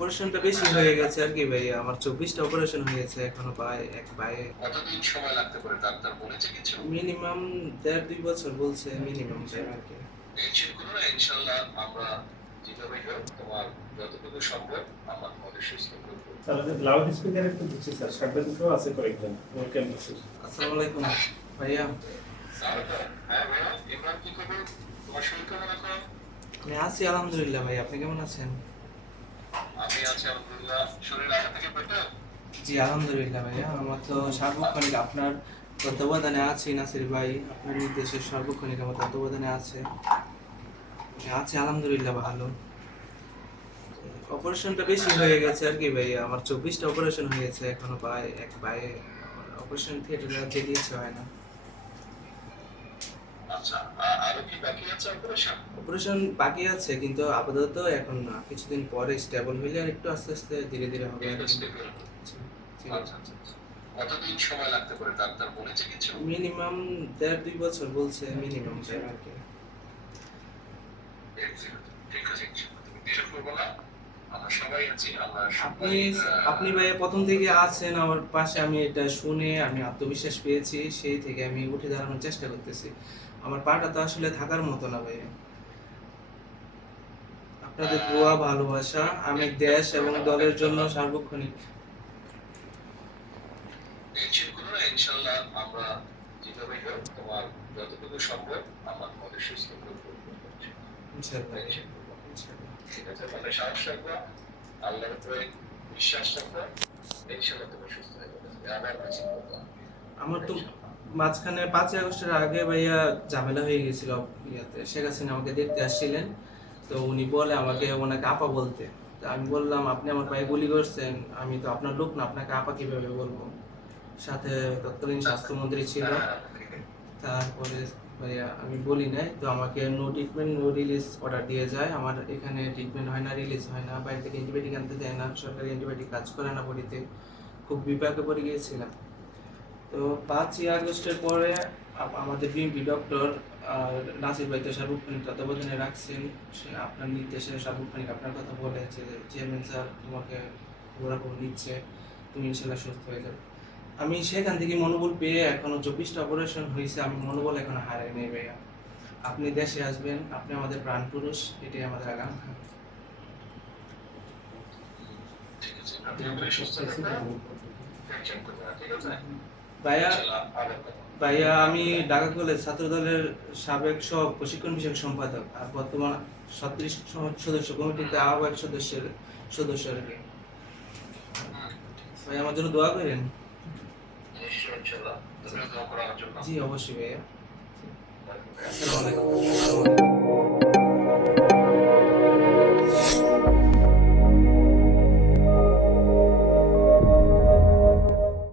অপারেশনটা বেশি হয়ে গেছে আর কি ভাইয়া। আমার 24টা অপারেশন হয়েছে এখনো এক পায়ে। কতদিন সময় লাগতে পারে ডাক্তার বলেছে কিছু? মিনিমাম 1.5-2 বছর বলছে মিনিমাম টাইম আর কি। টেনশন করো না, ইনশাআল্লাহ আমরা যেভাবে হোক তোমার যতটুকু সম্ভব আমরা তোমাদের সুস্থ করব। তাহলে লাউড স্পিকার একটু দিচ্ছি স্যার, সামনে দুটো আছে কয়েকজন ওয়েলকাম মেসেজ। আসসালামু আলাইকুম ভাইয়া। হ্যাঁ ভাইয়া, ইমরান কি খবর? তোমার শরীর কেমন এখন? আমি আছি আলহামদুলিল্লাহ ভাই, আপনি কেমন আছেন? আমি আছি আলহামদুলিল্লাহ। শরীর আগে থেকে বেটার? জি আলহামদুলিল্লাহ ভাইয়া, আমার তো সার্বক্ষণিক আপনার তত্ত্বাবধানে আছি নাসির ভাই, আপনার নির্দেশের সার্বক্ষণিক আমার তত্ত্বাবধানে আছে। আছি আলহামদুলিল্লাহ ভালো। অপারেশনটা বেশি হয়ে গেছে আর কি ভাইয়া। আমার 24টা অপারেশন হয়েছে এখনো এক পায়ে। অপারেশন থিয়েটারে যেতে ইচ্ছে হয় না। আচ্ছা, আরো কি বাকি আছে অপারেশন? অপারেশন বাকি আছে কিন্তু আপাতত এখন না, কিছুদিন পরে স্টেবল হইলে আর একটু আস্তে আস্তে ধীরে ধীরে হবে আর কি। আচ্ছা আচ্ছা। কতদিন সময় লাগতে পারে ডাক্তার বলেছে কিছু? মিনিমাম 1.5-2 বছর বলছে মিনিমাম টাইম আর কি। ঠিক আছে, তুমি বিরক্ত করবো না, আমরা সবাই আছি। আল্লাহ আপনি আপনি ভাইয়া প্রথম থেকে আছেন আমার পাশে, আমি এটা শুনে আমি আত্মবিশ্বাস পেয়েছি, সেই থেকে আমি উঠে দাঁড়ানোর চেষ্টা করতেছি। আমার পাটা তো আসলে থাকার মতো না ভাইয়া। আপনাদের দোয়া ভালোবাসা আমি দেশ এবং দলের জন্য সার্বক্ষণিক। টেনশন করো না, ইনশাআল্লাহ আমরা যেভাবে হোক তোমার যতটুকু সম্ভব আমরা তোমাদের সুস্থ করব। ইনশাআল্লাহ। টেনশন করবো না। ঠিক আছে, তাহলে সাহস রাখবা, আল্লাহর উপরে বিশ্বাস রাখবা, ইনশাআল্লাহ তুমি সুস্থ হয়ে যাবে। আবার কিছু করবা। আমার তো মাঝখানে 5ই আগস্টের আগে ভাইয়া ঝামেলা হয়ে গেছিল ইয়াতে, শেখ হাসিনা আমাকে দেখতে আসছিলেন। তো উনি বলে আমাকে ওনাকে আপা বলতে। তো আমি বললাম আপনি আমার পায়ে গুলি করছেন, আমি তো আপনার লোক না, আপনাকে আপা কিভাবে বলবো। সাথে তৎকালীন স্বাস্থ্যমন্ত্রী ছিল। তারপরে ভাইয়া আমি বলি নাই, তো আমাকে no treatment no release order দিয়ে যায়। আমার এখানে ট্রিটমেন্ট হয় না, রিলিজ হয় না, বাইরে থেকে অ্যান্টিবায়োটিক আনতে দেয় না, সরকারি অ্যান্টিবায়োটিক কাজ করে না বডিতে। খুব বিপাকে পড়ে গিয়েছিলাম। তো 5ই আগস্টের পরে আমাদের বিএমপি ডক্টর নাসির ভাই তো সার্বক্ষণিক তত্ত্বাবধানে রাখছেন। সে আপনার নির্দেশে সার্বক্ষণিক আপনার কথা বলেছে যে চেয়ারম্যান স্যার তোমাকে খবরাখবর নিচ্ছে, তুমি ইনশাল্লাহ সুস্থ হয়ে যাবে। আমি সেখান থেকে মনোবল পেয়ে এখনো 24টা অপারেশন হয়েছে, আমি মনোবল এখনো হারাই নেই ভাইয়া। আপনি দেশে আসবেন, আপনি আমাদের প্রাণ পুরুষ, এটাই আমাদের আকাঙ্ক্ষা। ঠিক আছে, আপনি আমাদের সুস্থ থাকবেন, টেনশন করবেন না, ঠিক আছে? ভাইয়া আবার কথা। ভাইয়া আমি ঢাকা কলেজ ছাত্র দলের সাবেক সহ প্রশিক্ষণ বিষয়ক সম্পাদক, আর বর্তমান 37 সদস্য কমিটিতে আহ্বায়ক সদস্য আর কি। ভাই আমার জন্য দোয়া করেন। নিশ্চয়ই ইনশাআল্লাহ, তুমিও দোয়া করো আমার জন্য। জি অবশ্যই ভাইয়া। আসসালামু আলাইকুম।